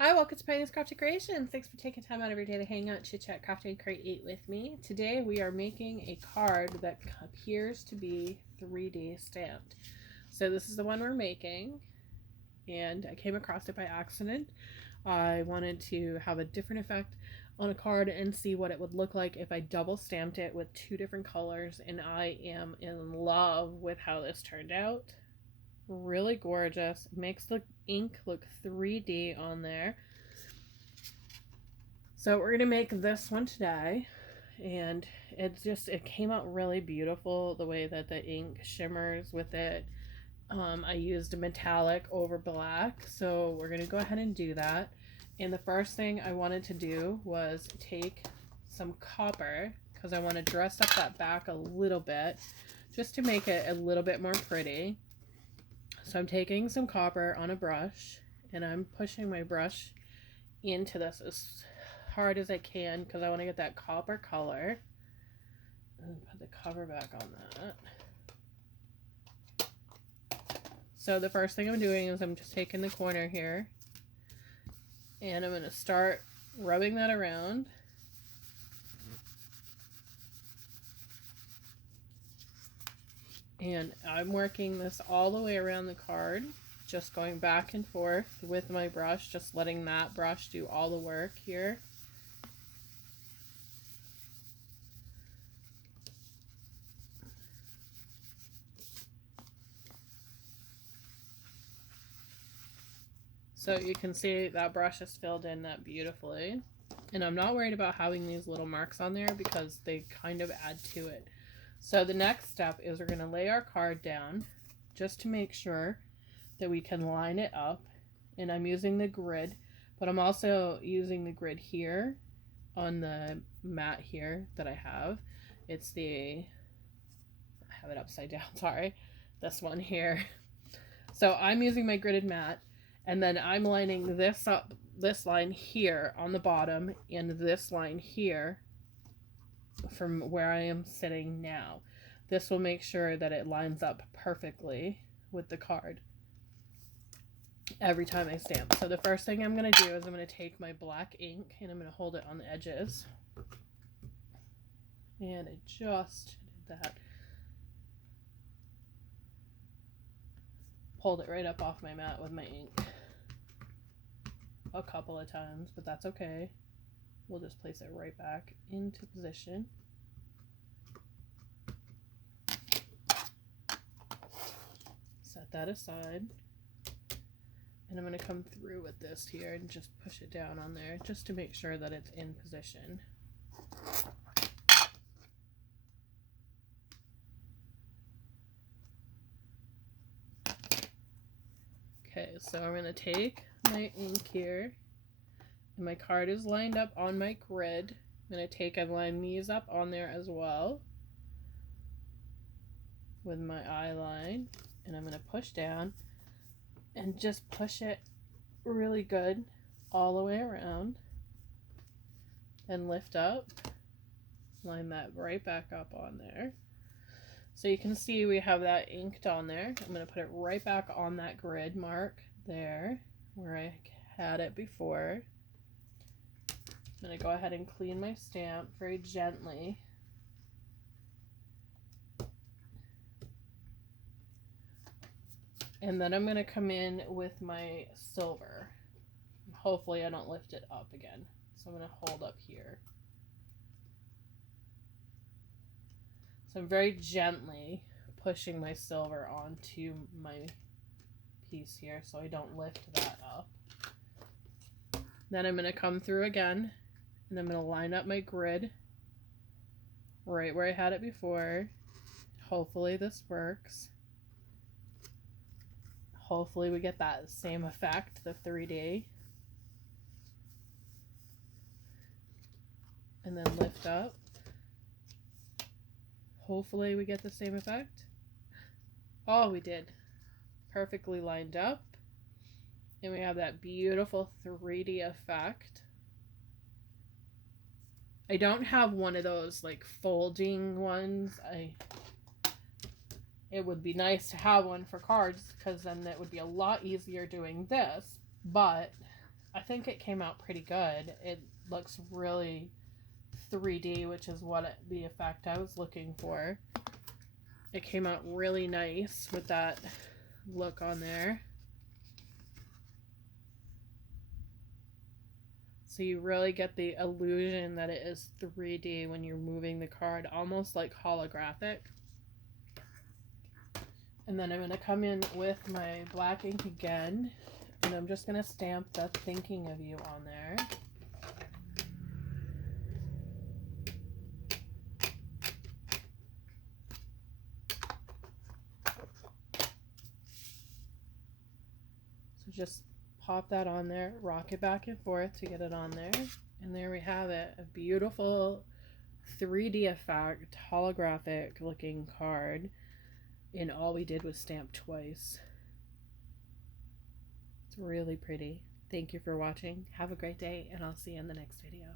Hi, welcome to Penny's Crafty Creations. Thanks for taking time out of your day to hang out, chit chat, craft, and create with me. Today we are making a card that appears to be 3D stamped. So this is the one we're making, and I came across it by accident. I wanted to have a different effect on a card and see what it would look like if I double stamped it with two different colors, and I am in love with how this turned out. Really gorgeous. Makes the ink look 3D on there. So we're gonna make this one today, and it came out really beautiful the way that the ink shimmers with it. I used a metallic over black, so we're gonna go ahead and do that. And the first thing I wanted to do was take some copper, because I want to dress up that back a little bit just to make it a little bit more pretty. So I'm taking some copper on a brush, and I'm pushing my brush into this as hard as I can because I want to get that copper color. And put the cover back on that. So the first thing I'm doing is I'm just taking the corner here, and I'm going to start rubbing that around. And I'm working this all the way around the card, just going back and forth with my brush, just letting that brush do all the work here. So you can see that brush is filled in that beautifully. And I'm not worried about having these little marks on there because they kind of add to it. So the next step is we're going to lay our card down just to make sure that we can line it up. And I'm using the grid, but I'm also using the grid here on the mat here that I have. It's I have it upside down, sorry. This one here. So I'm using my gridded mat, and then I'm lining this up, this line here on the bottom, and this line here from where I am sitting now. This will make sure that it lines up perfectly with the card every time I stamp. So the first thing I'm going to do is I'm going to take my black ink and I'm going to hold it on the edges. And I just did that. Pulled it right up off my mat with my ink a couple of times, but that's okay. We'll just place it right back into position. Set that aside. And I'm going to come through with this here and just push it down on there just to make sure that it's in position. Okay, so I'm going to take my ink here, and my card is lined up on my grid. I'm going to take and line these up on there as well with my eye line, and I'm going to push down and just push it really good all the way around and lift up, line that right back up on there. So you can see we have that inked on there. I'm going to put it right back on that grid mark there where I had it before. I'm going to go ahead and clean my stamp very gently. And then I'm going to come in with my silver. Hopefully I don't lift it up again. So I'm going to hold up here. So I'm very gently pushing my silver onto my piece here so I don't lift that up. Then I'm going to come through again, and I'm going to line up my grid right where I had it before. Hopefully this works. Hopefully we get that same effect, the 3D. And then lift up. Hopefully we get the same effect. Oh, we did. Perfectly lined up. And we have that beautiful 3D effect. I don't have one of those like folding ones. It would be nice to have one for cards because then it would be a lot easier doing this. But I think it came out pretty good. It looks really 3D, which is the effect I was looking for. It came out really nice with that look on there. So you really get the illusion that it is 3D when you're moving the card, almost like holographic. And then I'm going to come in with my black ink again, and I'm just going to stamp the thinking of you on there. So just pop that on there, rock it back and forth to get it on there. And there we have it, a beautiful 3D effect, holographic looking card. And all we did was stamp twice. It's really pretty. Thank you for watching. Have a great day, and I'll see you in the next video.